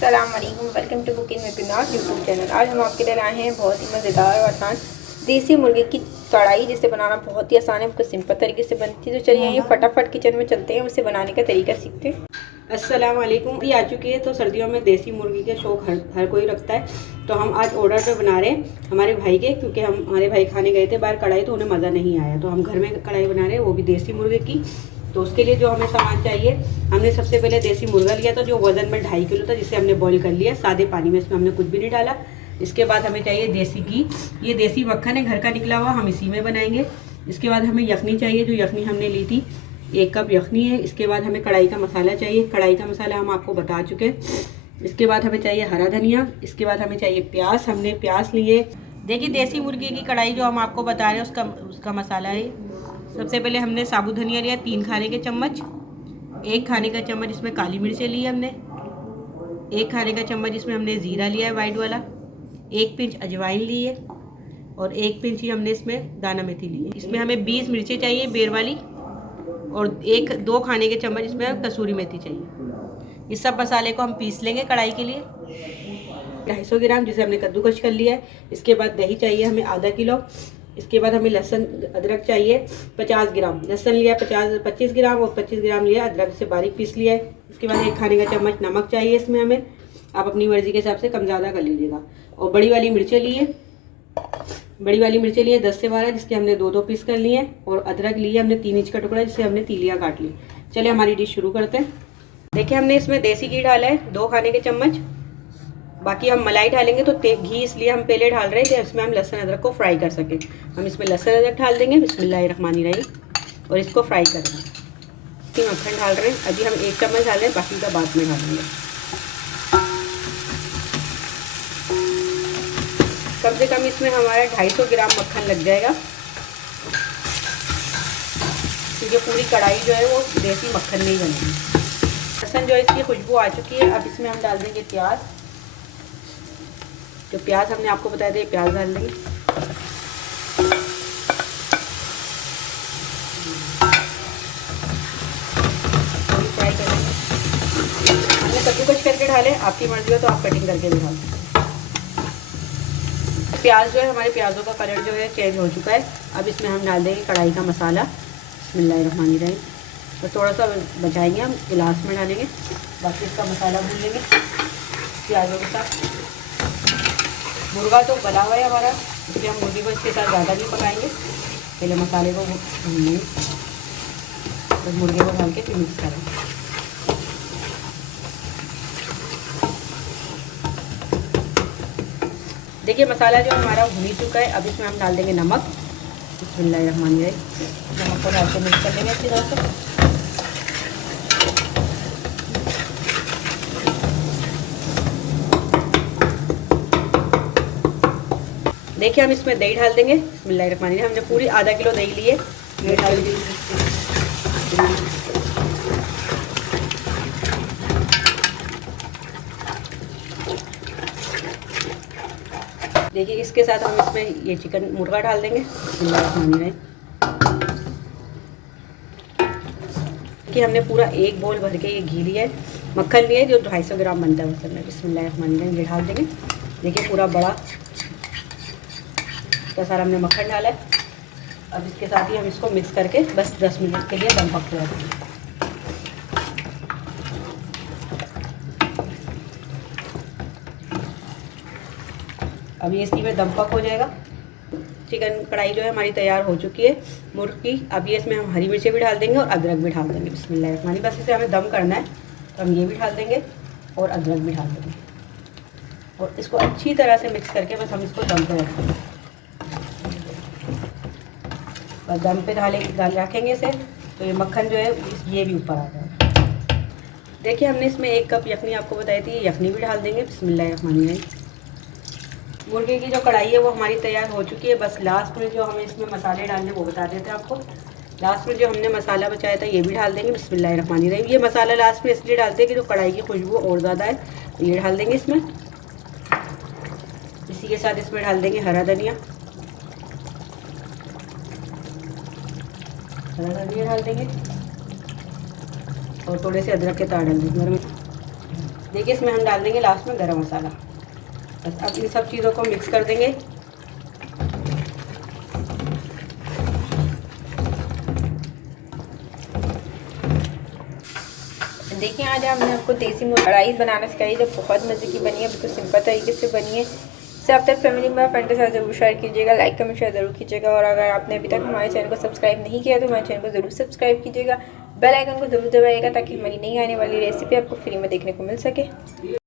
अस्सलाम वालेकुम, welcome to cooking with नाज यूट्यूब चैनल। आज हम आपके लिए लाए हैं बहुत ही मज़ेदार और आसान देसी मुर्गे की कढ़ाई, जिसे बनाना बहुत ही आसान है, आपको सिंपल तरीके से बनती है। तो चलिए ये फटाफट किचन में चलते हैं, उसे बनाने का तरीका सीखते हैं। अस्सलाम वालेकुम। ये आ चुकी है तो सर्दियों में देसी मुर्गी के शौक हर कोई रखता है। तो हम आज ऑर्डर पे बना रहे हैं हमारे भाई के, क्योंकि हमारे भाई खाने गए थे बाहर कढ़ाई तो उन्हें मज़ा नहीं आया, तो हम घर में कढ़ाई बना रहे हैं, वो भी देसी मुर्गे की। तो उसके लिए जो हमें सामान चाहिए, हमने सबसे पहले देसी मुर्गा लिया था जो वज़न में 2.5 किलो था, जिसे हमने बॉईल कर लिया सादे पानी में, इसमें हमने कुछ भी नहीं डाला। इसके बाद हमें चाहिए देसी घी, ये देसी मक्खन है घर का निकला हुआ, हम इसी में बनाएंगे। इसके बाद हमें यखनी चाहिए, जो यखनी हमने ली थी 1 कप यखनी है। इसके बाद हमें कढ़ाई का मसाला चाहिए, कढ़ाई का मसाला हम आपको बता चुके हैं। इसके बाद हमें चाहिए हरा धनिया। इसके बाद हमें चाहिए प्याज, हमने प्याज लिए। देखिए देसी मुर्गी की कढ़ाई जो हम आपको बता रहे हैं उसका मसाला है। सबसे पहले हमने साबुत धनिया लिया 3 खाने के चम्मच, 1 खाने का चम्मच इसमें काली मिर्चें ली हमने, 1 खाने का चम्मच इसमें हमने ज़ीरा लिया है वाइट वाला, 1 पिंच अजवाइन ली है और 1 पिंच ही हमने इसमें दाना मेथी ली है। इसमें हमें 20 मिर्चें चाहिए बेर वाली और 1-2 खाने के चम्मच इसमें कसूरी मेथी चाहिए। इस सब मसाले को हम पीस लेंगे कढ़ाई के लिए। 250 ग्राम जिसे हमने कद्दूकस कर लिया है। इसके बाद दही चाहिए हमें आधा किलो। इसके बाद हमें लहसुन अदरक चाहिए 50 ग्राम, लहसुन लिया 25 ग्राम और 25 ग्राम लिया अदरक से बारीक पीस लिया है। इसके बाद 1 खाने का चम्मच नमक चाहिए इसमें हमें, आप अपनी मर्ज़ी के हिसाब से कम ज़्यादा कर लीजिएगा। और बड़ी वाली मिर्चें लिए 10 से 12, जिसके हमने 2-2 पीस कर लिए हैं। और अदरक लिए हमने 3 इंच का टुकड़ा, जिससे हमने तीलियाँ काट ली। चलिए हमारी डिश शुरू करते हैं। देखिए हमने इसमें देसी घी डाला है 2 खाने के चम्मच, बाकी हम मलाई डालेंगे तो घी इसलिए हम पहले डाल रहे हैं कि इसमें हम लहसुन अदरक को फ्राई कर सकें। हम इसमें लहसुन अदरक डाल देंगे, बिस्मिल्लाहिर्रहमानिर्रहीम, और इसको फ्राई करेंगे। मक्खन डाल रहे हैं, अभी हम 1 चम्मच डाल रहे हैं, बाकी का बाद में डालेंगे। कम से कम इसमें हमारा 250 ग्राम मक्खन लग जाएगा, क्योंकि पूरी कढ़ाई जो है वो देसी मक्खन में ही बनेगी। लहसुन जो है इसकी खुशबू आ चुकी है। अब इसमें हम डाल देंगे प्याज, जो प्याज हमने आपको बताया था, प्याज डाल देंगे। फ्राई करेंगे, हमने कद्दूकस करके डाले, आपकी मर्जी हो तो आप कटिंग करके भी डाल सकते हैं। प्याज जो है, हमारे प्याज़ों का कलर जो है चेंज हो चुका है। अब इसमें हम डाल देंगे कढ़ाई का मसाला, बिस्मिल्लाहिर्रहमानिर्रहीम। तो थोड़ा सा बचाएंगे, हम गिलास में डालेंगे, बाकी इसका मसाला भून लेंगे प्याज़ों के साथ। मुर्गा तो गला हुआ है हमारा, इसलिए हम मुर्गी को इसके साथ ज़्यादा नहीं पकाएंगे, पहले मसाले को भून लेंगे, तो मुर्गे को डाल के फिर मिक्स करेंगे। देखिए मसाला जो हमारा भून ही चुका है। अब इसमें हम डाल देंगे नमक, बिस्मिल्लाहिर्रहमानिर्रहीम। नमक को डाल के मिक्स कर लेंगे अच्छी तरह से। देखिए हम इसमें दही डाल देंगे, बिस्मिल्लाहिर्रहमानिर्रहीम। हमने पूरी आधा किलो दही ली है, दही डाल दी। देखिए इसके साथ हम इसमें ये चिकन मुर्गा डाल देंगे, बिस्मिल्लाहिर्रहमानिर्रहीम। कि हमने पूरा 1 बोल भर के ये घी लिया है, मक्खन लिया है जो 250 ग्राम बनता है उसमें, बिस्मिल्लाहिर्रहमानिर्रहीम ये डाल देंगे। देखिए पूरा बड़ा तो सारा हमने मक्खन डाला है। अब इसके साथ ही हम इसको मिक्स करके बस 10 मिनट के लिए दम पकते रहेंगे। अब ये इसी में दम पक हो जाएगा। चिकन कढ़ाई जो है हमारी तैयार हो चुकी है मुर्गी। अब ये इसमें हम हरी मिर्चें भी डाल देंगे और अदरक भी डाल देंगे, बिस्मिल्लाहिर्रहमानिर्रहीम। बस इसे हमें दम करना है, तो हम ये भी डाल देंगे और अदरक भी डाल देंगे, और इसको अच्छी तरह से मिक्स करके बस हम इसको दम पे रखेंगे। और दम पे रखेंगे इसे, तो ये मक्खन जो है ये भी ऊपर आ जाएगा। देखिए हमने इसमें 1 कप यखनी आपको बताई थी, यखनी भी डाल देंगे, बिस्मिल्लाहिर्रहमानिर्रहीम। मुर्गे की जो कढ़ाई है वो हमारी तैयार हो चुकी है। बस लास्ट में जो हमें इसमें मसाले डालने वो बता देते हैं आपको। लास्ट में जो हमने मसाला बचाया था ये भी डाल देंगे, बिस्मिल्लाहिर्रहमानिर्रहीम। ये मसाला लास्ट में इसलिए डालते हैं कि जो कढ़ाई की खुशबू और ज़्यादा है, तो ये डाल देंगे इसमें। इसी के साथ इसमें डाल देंगे हरा धनिया डाल देंगे, और थोड़े से अदरक के तार डाल देंगे। देखिए इसमें हम डाल देंगे लास्ट में गरम मसाला। बस अब इन सब चीज़ों को मिक्स कर देंगे। देखिए आज हमने आपको देसी कढ़ाई बनाना सिखाई जो बहुत मज़े की बनी है, बिल्कुल सिंपल तरीके से बनी है। इसे आप तक फैमिली में फ्रेंड के साथ जरूर शेयर कीजिएगा, लाइक कमेंट शेयर जरूर कीजिएगा। और अगर आपने अभी तक हमारे चैनल को सब्सक्राइब नहीं किया तो हमारे चैनल को जरूर सब्सक्राइब कीजिएगा, बेल आइकन को जरूर दबाइएगा ताकि हमारी नई आने वाली रेसिपी आपको फ्री में देखने को मिल सके।